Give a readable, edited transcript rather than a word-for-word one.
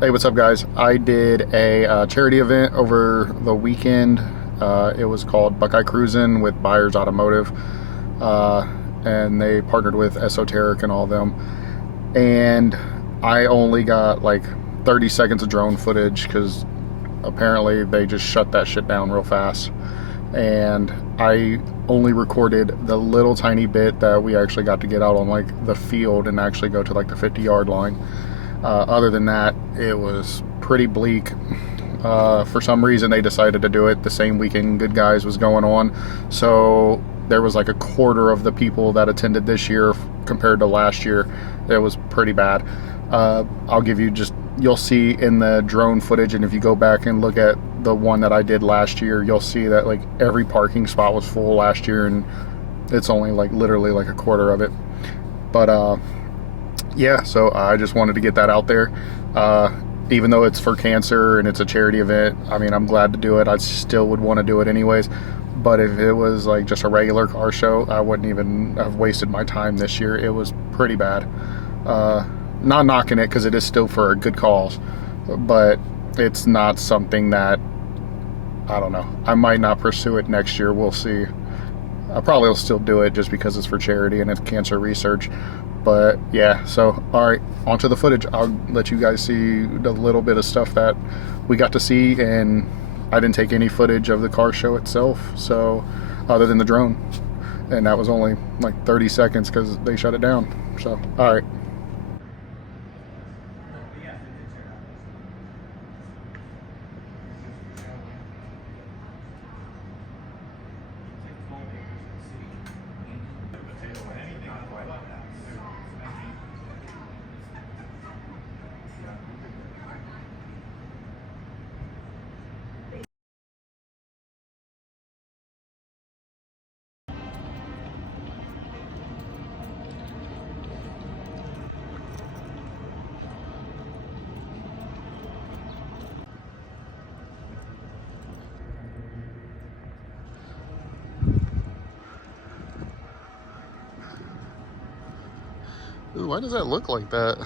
Hey, what's up, guys? I did a charity event over the weekend. It was called Buckeye Cruizin with Byers Automotive, and they partnered with Esoteric and all of them. And I only got like 30 seconds of drone footage because apparently they just shut that shit down real fast. And I only recorded the little tiny bit that we actually got to get out on like the field and actually go to like the 50-yard line. Other than that, it was pretty bleak. For some reason, they decided to do it the same weekend Good Guys was going on. So there was like a quarter of the people that attended this year compared to last year. It was pretty bad. I'll give you just, you'll see in the drone footage, and if you go back and look at the one that I did last year, you'll see that like every parking spot was full last year, and it's only like literally like a quarter of it. But yeah, so I just wanted to get that out there. Even though it's for cancer and it's a charity event, I mean, I'm glad to do it. I still would want to do it anyways. But if it was like just a regular car show, I wouldn't even have wasted my time this year. It was pretty bad. Not knocking it, because it is still for a good cause, but it's not something that, I don't know, I might not pursue it next year. We'll see. I probably will still do it just because it's for charity and it's cancer research. But yeah, so all right, onto the footage. I'll let you guys see the little bit of stuff that we got to see, and I didn't take any footage of the car show itself, so other than the drone, and that was only like 30 seconds because they shut it down. So all right. Ooh, why does that look like that?